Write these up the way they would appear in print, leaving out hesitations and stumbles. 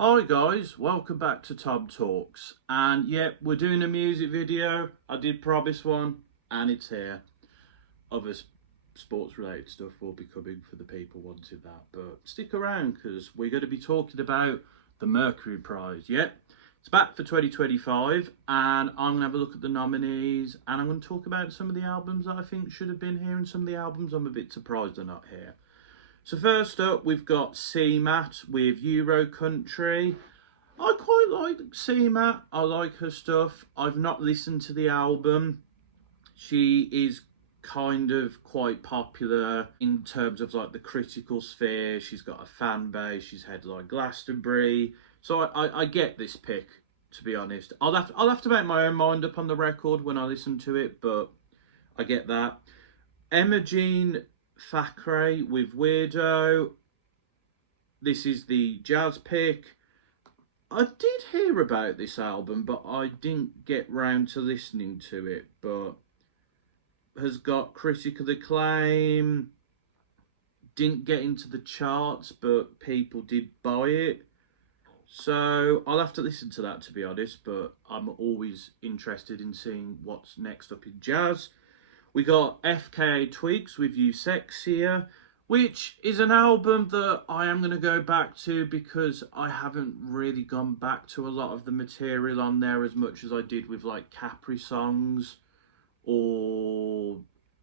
Hi guys, welcome back to TomTalks. And yep, we're doing a music video. I did promise one, and it's here. Other sports related stuff will be coming for the people wanting that. But stick around because we're going to be talking about the Mercury Prize. Yep, it's back for 2025, and I'm going to have a look at the nominees, and I'm going to talk about some of the albums that I think should have been here and some of the albums I'm a bit surprised are not here. So first up, we've got CMAT with Euro Country. I quite like CMAT. I like her stuff. I've not listened to the album. She is kind of quite popular in terms of like the critical sphere. She's got a fan base. She's headlined Glastonbury. So I get this pick, to be honest. I'll have to make my own mind up on the record when I listen to it, but I get that. Emma Jean Thackeray with Weirdo. This is the jazz pick. I did hear about this album, but I didn't get round to listening to it. But has got critical acclaim. Didn't get into the charts, but people did buy it. So I'll have to listen to that, to be honest. But I'm always interested in seeing what's next up in jazz. We got FKA Twigs with You Sexier, which is an album that I am going to go back to because I haven't really gone back to a lot of the material on there as much as I did with like Capri Songs or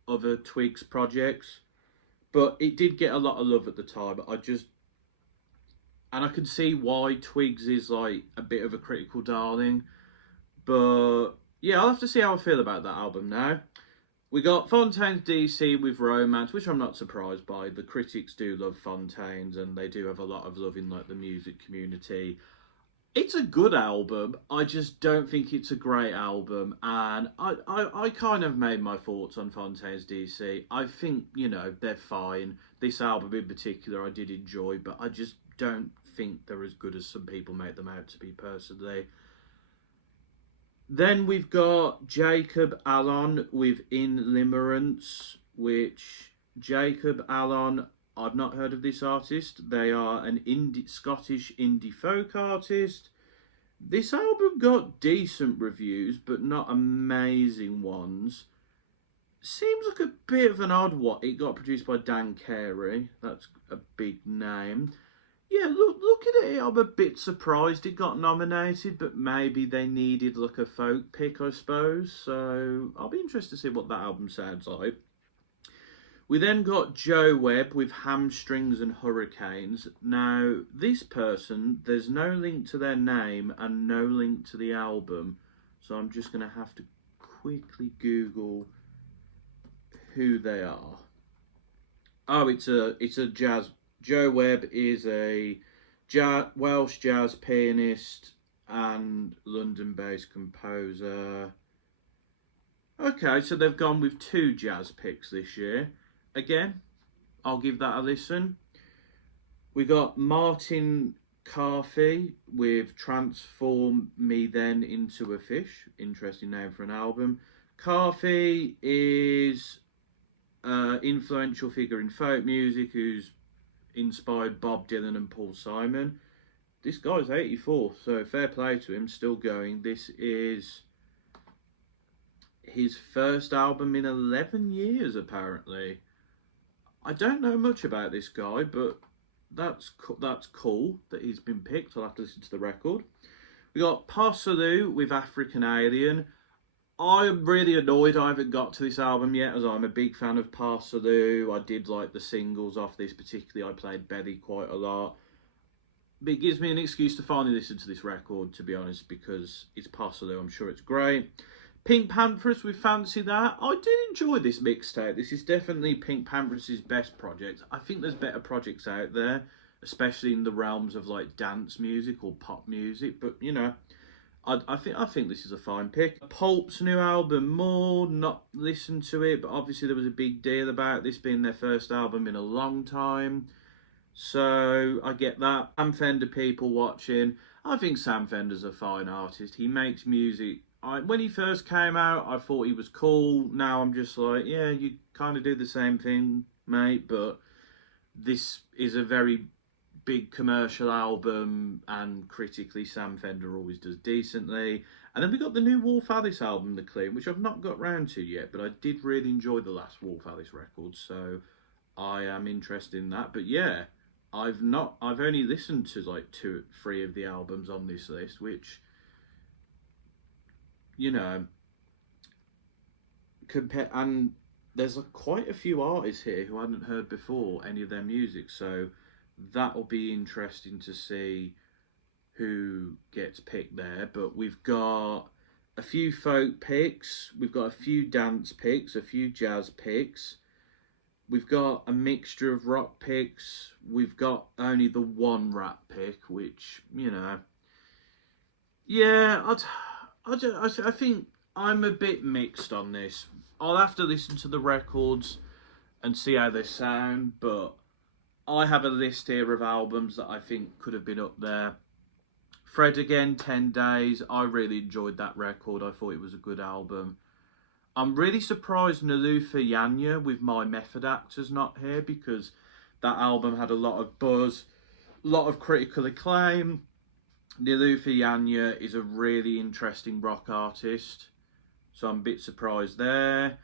other Twigs projects. But it did get a lot of love at the time. And I can see why Twigs is like a bit of a critical darling. But yeah, I'll have to see how I feel about that album now. We got Fontaines DC with Romance, which I'm not surprised by. The critics do love Fontaines, and they do have a lot of love in like the music community. It's a good album. I just don't think it's a great album, and I kind of made my thoughts on Fontaines DC. I think, they're fine. This album in particular I did enjoy, but I just don't think they're as good as some people make them out to be personally. Then we've got Jacob Allon with In Limerence, which Jacob Allon, I've not heard of this artist. They are an Scottish indie folk artist. This album got decent reviews, but not amazing ones. Seems like a bit of an odd one. It got produced by Dan Carey. That's a big name. Yeah, looking at it, I'm a bit surprised it got nominated, but maybe they needed like a folk pick, I suppose. So I'll be interested to see what that album sounds like. We then got Joe Webb with Hamstrings and Hurricanes. Now, this person, there's no link to their name and no link to the album. So I'm just going to have to quickly Google who they are. Oh, it's a jazz. Joe Webb is a Welsh jazz pianist and London-based composer. Okay, so they've gone with 2 jazz picks this year. Again, I'll give that a listen. We got Martin Carthy with Transform Me Then Into a Fish. Interesting name for an album. Carthy is an influential figure in folk music who's inspired Bob Dylan and Paul Simon. This guy's 84, so fair play to him, still going. This is his first album in 11 years, apparently. I don't know much about this guy, but that's cool that he's been picked. I'll have to listen to the record. We got Parsaloo with African Alien. I'm really annoyed I haven't got to this album yet, as I'm a big fan of Parsaloo. I did like the singles off this, particularly I played Belly quite a lot. But it gives me an excuse to finally listen to this record, to be honest, because it's Parsaloo. I'm sure it's great. Pink Panthers with Fancy That. I did enjoy this mixtape. This is definitely Pink Panthers' best project. I think there's better projects out there, especially in the realms of like dance music or pop music, but I think this is a fine pick. Pulp's new album, More, not listened to it, but obviously there was a big deal about this being their first album in a long time. So I get that. Sam Fender people watching. I think Sam Fender's a fine artist. He makes music. When he first came out, I thought he was cool. Now I'm just like, yeah, you kind of do the same thing, mate. But this is a very big commercial album, and critically Sam Fender always does decently. And then we got the new Wolf Alice album, The Clean, which I've not got round to yet, but I did really enjoy the last Wolf Alice record, so I am interested in that. But yeah, I've only listened to like 3 of the albums on this list, which, you know, and there's quite a few artists here who I hadn't heard before any of their music, so that'll be interesting to see who gets picked there. But we've got a few folk picks, we've got a few dance picks, a few jazz picks, we've got a mixture of rock picks, we've got only the one rap pick, which, you know, yeah, I think I'm a bit mixed on this. I'll have to listen to the records and see how they sound, but I have a list here of albums that I think could have been up there. Fred Again, 10 Days, I really enjoyed that record. I thought it was a good album. I'm really surprised Nilufer Yanya with My Method Actor's not here, because that album had a lot of buzz, a lot of critical acclaim. Nilufer Yanya is a really interesting rock artist, so I'm a bit surprised there.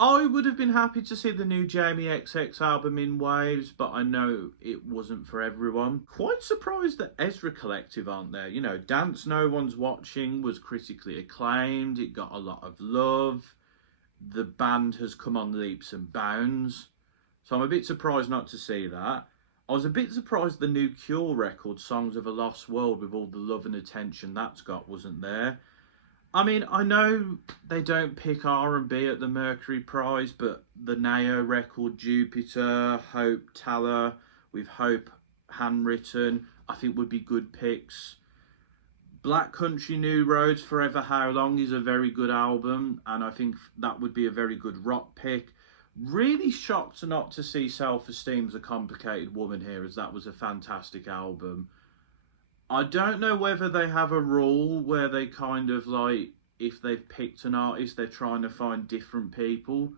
I would have been happy to see the new Jamie XX album in waves, but I know it wasn't for everyone. Quite surprised that Ezra Collective aren't there. You know, Dance No One's Watching was critically acclaimed. It got a lot of love. The band has come on leaps and bounds. So I'm a bit surprised not to see that. I was a bit surprised the new Cure record, Songs of a Lost World, with all the love and attention that's got, wasn't there. I mean, I know they don't pick R&B at the Mercury Prize, but the Nao record, Jupiter, Hope, Tala, with Hope handwritten, I think would be good picks. Black Country New Roads, Forever How Long is a very good album, and I think that would be a very good rock pick. Really shocked not to see Self-Esteem's A Complicated Woman here, as that was a fantastic album. I don't know whether they have a rule where they kind of like, if they've picked an artist, they're trying to find different people.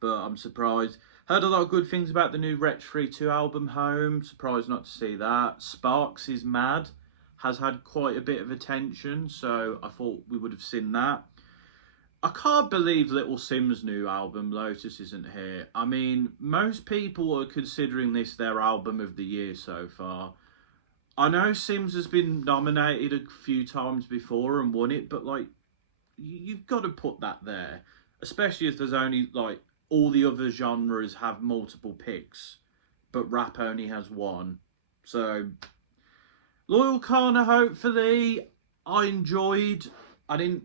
But I'm surprised. Heard a lot of good things about the new Wretch 3-2 album, Home. Surprised not to see that. Sparks is Mad has had quite a bit of attention, so I thought we would have seen that. I can't believe Little Sim's new album, Lotus, isn't here. I mean, most people are considering this their album of the year so far. I know Sims has been nominated a few times before and won it, but like, you've got to put that there, especially as there's only like all the other genres have multiple picks, but rap only has one. So, Loyal Corner, hopefully, I enjoyed. I didn't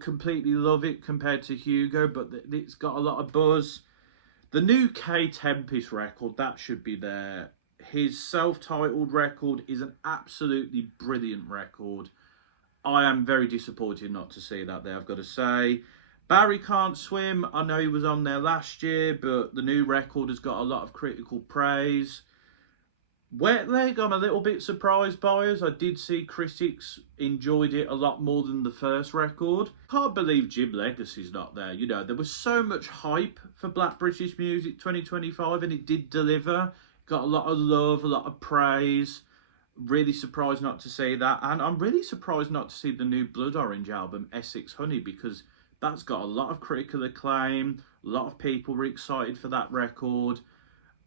completely love it compared to Hugo, but it's got a lot of buzz. The new K Tempest record, that should be there. His self-titled record is an absolutely brilliant record. I am very disappointed not to see that there, I've got to say. Barry Can't Swim, I know he was on there last year, but the new record has got a lot of critical praise. Wet Leg, I'm a little bit surprised by, as I did see critics enjoyed it a lot more than the first record. Can't believe Jim Legacy's not there. You know, there was so much hype for Black British Music 2025, and it did deliver. Got a lot of love, a lot of praise. Really surprised not to see that. And I'm really surprised not to see the new Blood Orange album, Essex Honey, because that's got a lot of critical acclaim. A lot of people were excited for that record.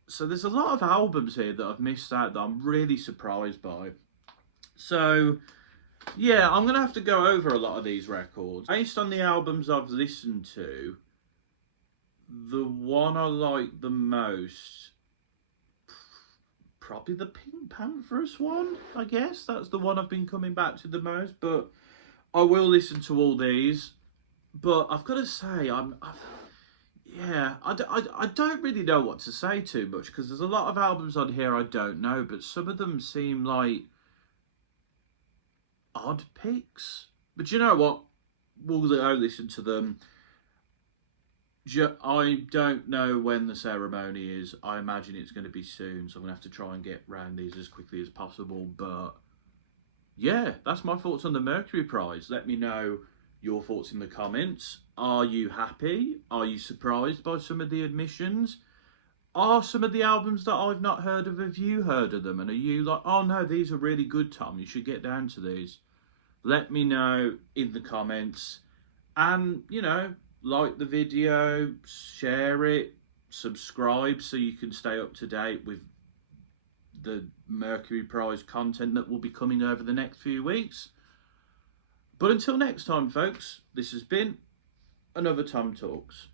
So there's a lot of albums here that I've missed out that I'm really surprised by. So, yeah, I'm going to have to go over a lot of these records. Based on the albums I've listened to, the one I like the most, probably the Pink Panthers one, I guess. That's the one I've been coming back to the most. But I will listen to all these. But I've got to say, I don't really know what to say too much, because there's a lot of albums on here I don't know, but some of them seem like odd picks. But you know what? We'll go listen to them. I don't know when the ceremony is. I imagine it's going to be soon, so I'm going to have to try and get round these as quickly as possible. But yeah, that's my thoughts on the Mercury Prize. Let me know your thoughts in the comments. Are you happy? Are you surprised by some of the admissions? are some of the albums that I've not heard of, have you heard of them? And are you like, oh no, these are really good, Tom, you should get down to these? Let me know in the comments. And, you know, like the video, share it, subscribe so you can stay up to date with the Mercury Prize content that will be coming over the next few weeks. But until next time, folks, this has been another Tom Talks.